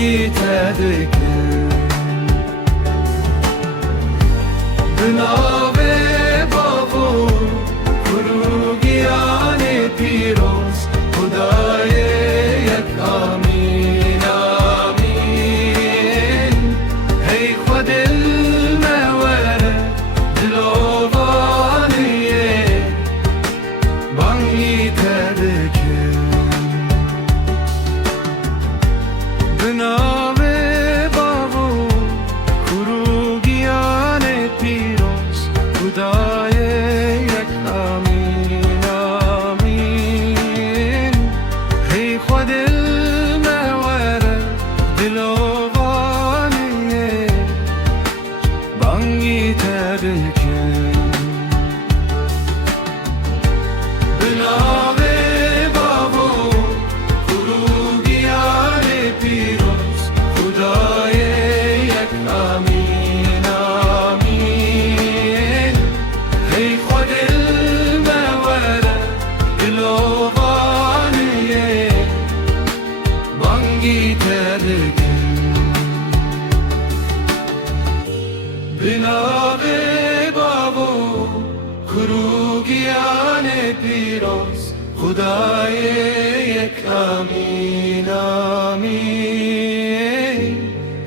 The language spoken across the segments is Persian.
بانگی تدکن بنابه بابو فروگیان پیروز خدای یک آمین آمین هی خود الموره دلوانیه بانگی تدکن بنابه بابو فروگیان پیروز خدای یک آمین آمین هی خود الموره دلوانیه بانگی تدکن بنابه بابو فروگیان پیروز خدای یک آمین آمین هی خود الموره دلوانیه بانگی تدکن بنابه بابو خروگیان پیروز خدای یک آمین آمین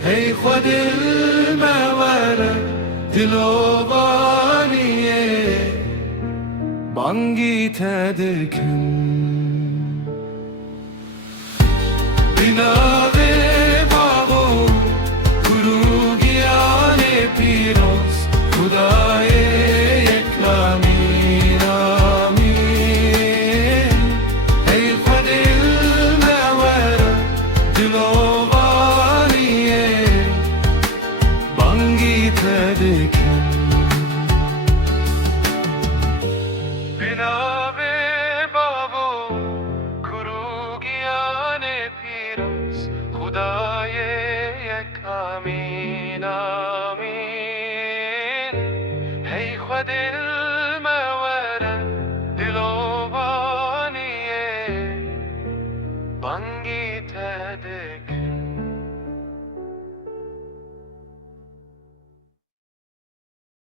هی خود الموره دلوانیه بانگی تدکن بنابه بابو فروگیان پیروز خدای یک آمین آمین هی خود الموره دلوانیه بانگی تدکن بنابه بابو فروگیان پیروز خدای یک آمین آمین هی خود